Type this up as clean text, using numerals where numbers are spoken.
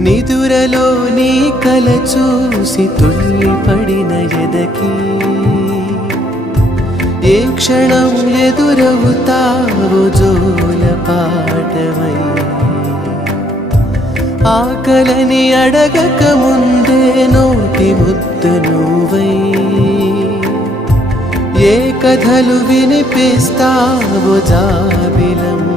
నిదురలో నీ కల చూసి తుల్లిపడిన ఎదకి ఏ క్షణం ఎదురవుతావో జోల పాటవై ఆకలని అడగక ముందే నోటి ముద్దు నువ్వై ఏ కథలు వినిపిస్తావో జాబిలమ్మ